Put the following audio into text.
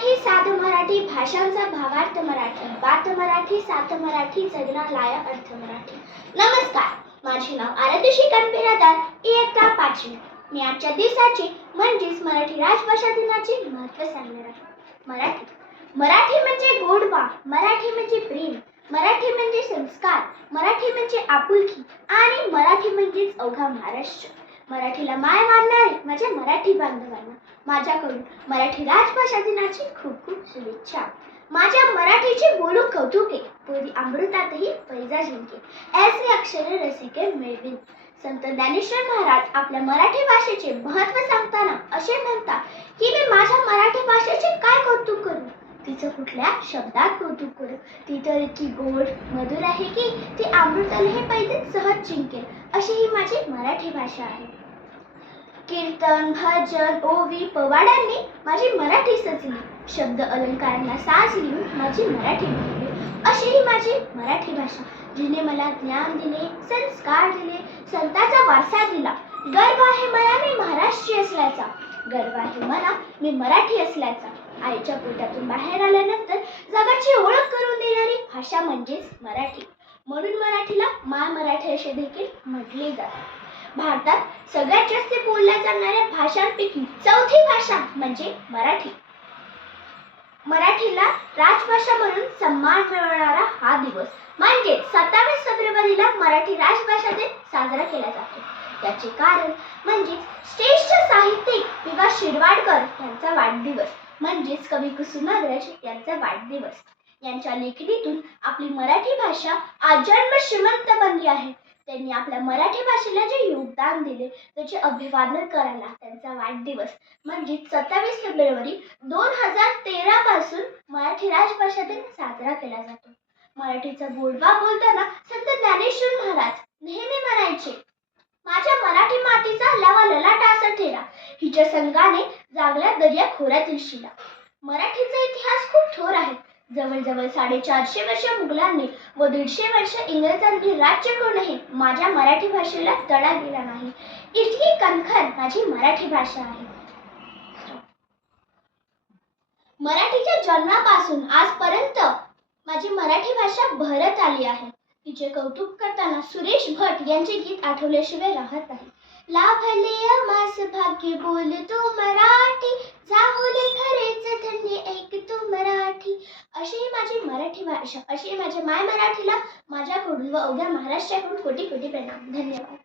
मराठी साध मराठी भाषांचा भावार्थ मराठी बात मराठी सात मराठी जगना अर्थ मराठी. नमस्कार माझे नाव आरती श्रीकांत बिरादार इयत्ता पाचवी. मी आजच्या दिवसाची म्हणजेच मराठी राजभाषा दिनाचे महत्त्व सांगणार आहे. मराठी. मराठी म्हणजे गोडवा मराठी म्हणजे प्रेम मराठी म्हणजे संस्कार मराठी म्हणजे आपुलकी आणि मराठी म्हणजेच अवघा महाराष्ट्र. मराठीला माय मानणारे माझ्या मराठी बांधवांना माझ्याकडून मराठी राजभाषा दिनाची खूप खूप शुभेच्छा. माझ्या मराठीचे बोलू कौतुके पोरी अमृतातही पैजा जिंके. ऐसे अक्षर रसिके मिळवीन. संत ज्ञानेश्वर महाराज आपल्या मराठी भाषेचे महत्त्व सांगताना असे म्हणतात की मी माझ्या मराठी भाषेचे काय कौतुक करू? तिचं कुठल्या शब्दात कौतुक करू? ती तर इतकी गोड मधुर आहे की ती अमृताला हे पैजे सहज जिंकेल. अशी ही माझी मराठी भाषा आहे. कीर्तन भजन ओवी पवाड्यांनी माझी मराठी सजली. शब्द अलंकारांना साज लिहून माझी मराठी बनली अशी ही माझी मराठी भाषा. जिने मला ज्ञान दिले संस्कार दिले संताचा वारसा दिला. गर्व आहे मला मी महाराष्ट्रीय असल्याचा. गर्व आहे मला मी मराठी असल्याचा. आईच्या पोटातून बाहेर आल्यानंतर जगाची ओळख करून देणारी भाषा म्हणजेच मराठी. म्हणून मराठीला माय मराठी असे देखील म्हटले जाते. भारतात सगळ्यात जास्त बोलल्या जाणाऱ्या भाषांपैकी चौथी भाषा म्हणजे मराठी. मराठीला राजभाषा म्हणून सन्मान मिळवणारा हा दिवस. म्हणजे सत्तावीस फेब्रुवारीला मराठी राजभाषा दिन साजरा केला जातो. याचे कारण म्हणजे श्रेष्ठ साहित्यिक विवा शिरवाडकर यांचा वाढदिवस म्हणजेच कवी कुसुमाग्रज यांचा वाढदिवस. यांच्या लेखणीतून आपली मराठी भाषा आजन्म श्रीमंत बनली आहे. त्यांनी आपल्या मराठी भाषेला जे योगदान दिले त्याचे अभिवादन करायला त्यांचा वाढदिवस. म्हणजे सत्तावीस फेब्रुवारी दोन हजार तेरा पासून मराठी राजभाषा दिन साजरा केला जातो. मराठीचा गोडवा बोलताना संत ज्ञानेश्वर महाराज नेहमी म्हणायचे माझ्या मराठी मातीचा लवा ललाटा असा ठेरा हिच्या संघाने जागल्या दर्या खोऱ्यातील शिला. मराठीचा इतिहास खूप थोर आहे जवळजवळ साडेचारशे वर्ष मुघलांनी व दीडशे वर्ष इंग्रजांनी राज्य करूनही माझ्या मराठी भाषेला तडा गेला नाही. इतकी कणखर माझी मराठी भाषा आहे. मराठीच्या जन्मापासून आजपर्यंत माझी मराठी भाषा भरत आली आहे. तिचे कौतुक करताना सुरेश भट यांचे गीत आठवल्याशिवाय राहत नाही. लाभले मास भाग्य बोल तू मराठी. जाहुले खरेच धन्य ऐक तू मराठी. अशी माझी मराठी भाषा अशी माझ्या माय मराठीला माझ्याकडून व अवघ्या महाराष्ट्राकडून कोटी कोटी प्रणाम. धन्यवाद.